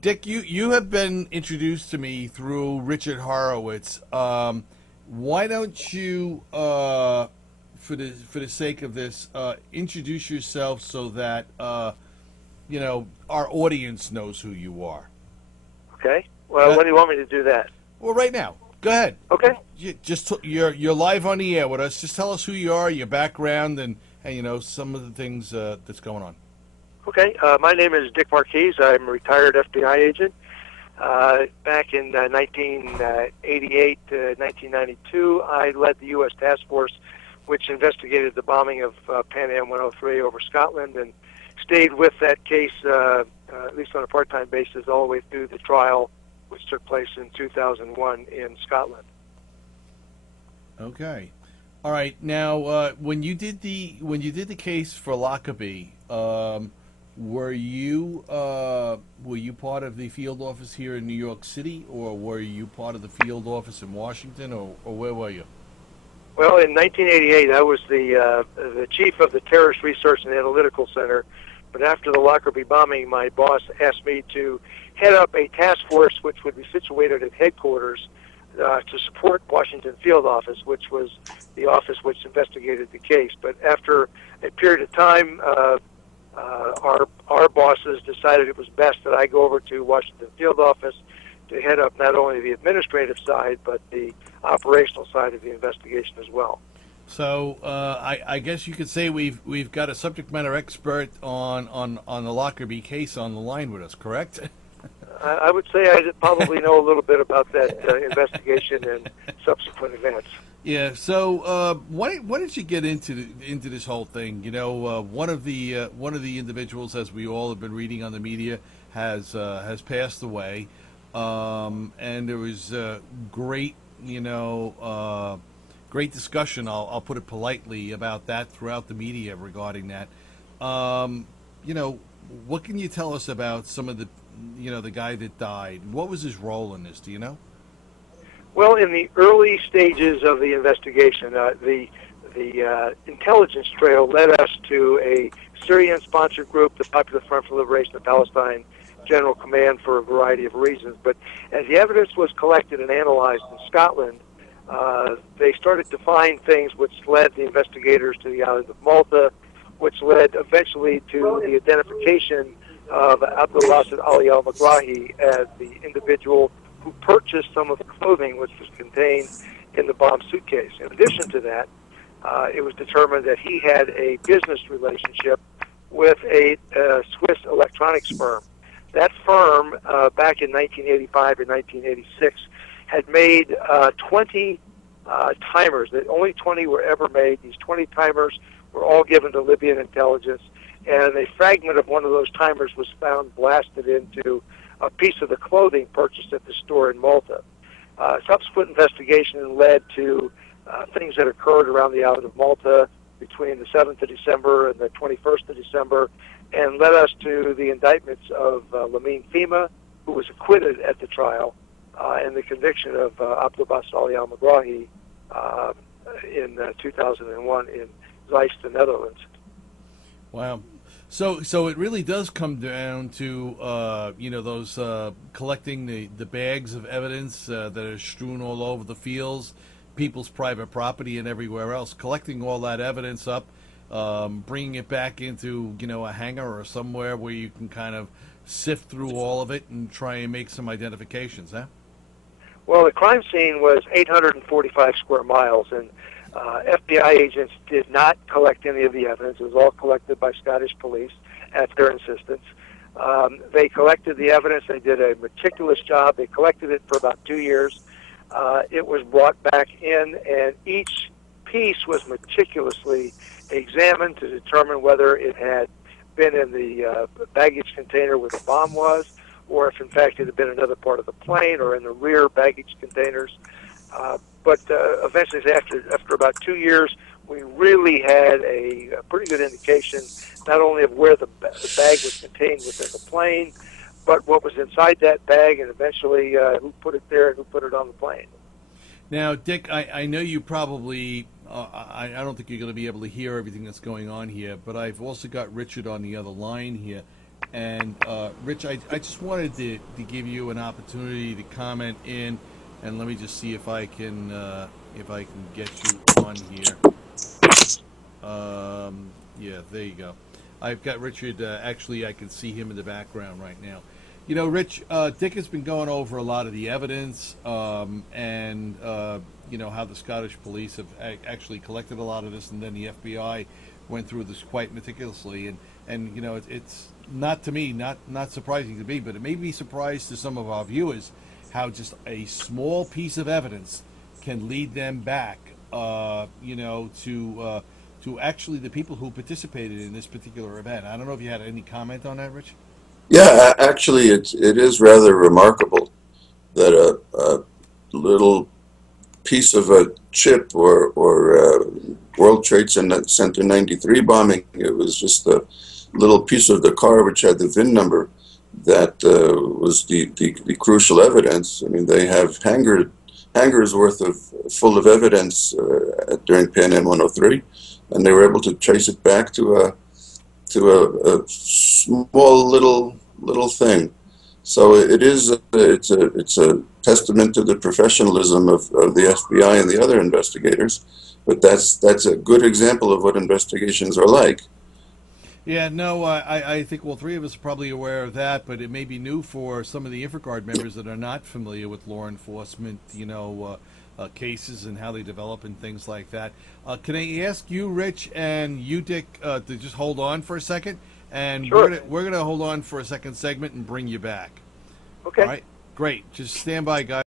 Dick, you have been introduced to me through Richard Horowitz. Why don't you, for the sake of this, introduce yourself so that our audience knows who you are. Okay. Well, when do you want me to do that? Well, right now. Go ahead. Okay. You're live on the air with us. Just tell us who you are, your background, and some of the things that's going on. Okay. My name is Dick Marquise. I'm a retired FBI agent. Back in 1988 to 1992, I led the U.S. task force which investigated the bombing of Pan Am 103 over Scotland, and stayed with that case, at least on a part-time basis, all the way through the trial, which took place in 2001 in Scotland. Okay. All right. Now, when you did the case for Lockerbie, were you part of the field office here in New York City, or were you part of the field office in Washington, or where were you? Well, in 1988, I was the chief of the Terrorist Research and Analytical Center. But after the Lockerbie bombing, my boss asked me to head up a task force which would be situated at headquarters to support Washington Field Office, which was the office which investigated the case. But after a period of time, our bosses decided it was best that I go over to Washington Field Office to head up not only the administrative side, but the operational side of the investigation as well. So I guess you could say we've got a subject matter expert on the Lockerbie case on the line with us, correct? I would say I probably know a little bit about that investigation and subsequent events. Yeah. So why did you get into this whole thing? One of the individuals, as we all have been reading on the media, has passed away, and there was great great discussion. I'll put it politely about that throughout the media regarding that. What can you tell us about some of the guy that died? What was his role in this? Do you know? Well, in the early stages of the investigation, the intelligence trail led us to a Syrian-sponsored group, the Popular Front for Liberation of Palestine General Command, for a variety of reasons. But as the evidence was collected and analyzed in Scotland, they started to find things which led the investigators to the island of Malta, which led eventually to the identification of Abdel Baset al-Megrahi as the individual who purchased some of the clothing which was contained in the bomb suitcase. In addition to that, it was determined that he had a business relationship with a Swiss electronics firm. That firm, back in 1985 and 1986, had made 20 timers. That only 20 were ever made. These 20 timers were all given to Libyan intelligence, and a fragment of one of those timers was found blasted into a piece of the clothing purchased at the store in Malta. Subsequent investigation led to things that occurred around the island of Malta between the 7th of December and the 21st of December, and led us to the indictments of Lamine Fima, who was acquitted at the trial, and the conviction of Abdel Baset al-Megrahi in 2001 in Zeist, the Netherlands. Wow. So it really does come down to those collecting the bags of evidence that are strewn all over the fields, people's private property, and everywhere else. Collecting all that evidence up, bringing it back into a hangar or somewhere where you can kind of sift through all of it and try and make some identifications, huh? Well, the crime scene was 845 square miles, and FBI agents did not collect any of the evidence. It was all collected by Scottish police at their insistence. They collected the evidence. They did a meticulous job. They collected it for about 2 years. It was brought back in, and each piece was meticulously examined to determine whether it had been in the baggage container where the bomb was, or if in fact it had been another part of the plane or in the rear baggage containers. But eventually, after about 2 years, we really had a pretty good indication not only of where the bag was contained within the plane, but what was inside that bag, and eventually who put it there and who put it on the plane. Now, Dick, I know you probably, I don't think you're going to be able to hear everything that's going on here, but I've also got Richard on the other line here. And Rich, I just wanted to give you an opportunity to comment in, and let me just see if I can get you on here. Yeah, there you go. I've got Richard. Actually, I can see him in the background right now. You know, Rich, Dick has been going over a lot of the evidence, and you know how the Scottish police have actually collected a lot of this, and then the FBI went through this quite meticulously. And you know, it's not to me, not surprising to me, but it may be surprised to some of our viewers how just a small piece of evidence can lead them back, you know, to actually the people who participated in this particular event. I don't know if you had any comment on that, Rich. Yeah, actually, it is rather remarkable that a little piece of a chip or World Trade Center 93 bombing. It was just a little piece of the car which had the VIN number that was the crucial evidence. I mean, they have hangars worth of full of evidence during Pan Am 103, and they were able to trace it back to a small little thing. So it's a testament to the professionalism of the FBI and the other investigators. But that's a good example of what investigations are like. Yeah, no, I think all three of us are probably aware of that, but it may be new for some of the InfraGard members that are not familiar with law enforcement, you know, cases and how they develop and things like that. Can I ask you, Rich, and you, Dick, to just hold on for a second? And Sure. we're gonna hold on for a second segment and bring you back. Okay. All right, great. Just stand by, guys.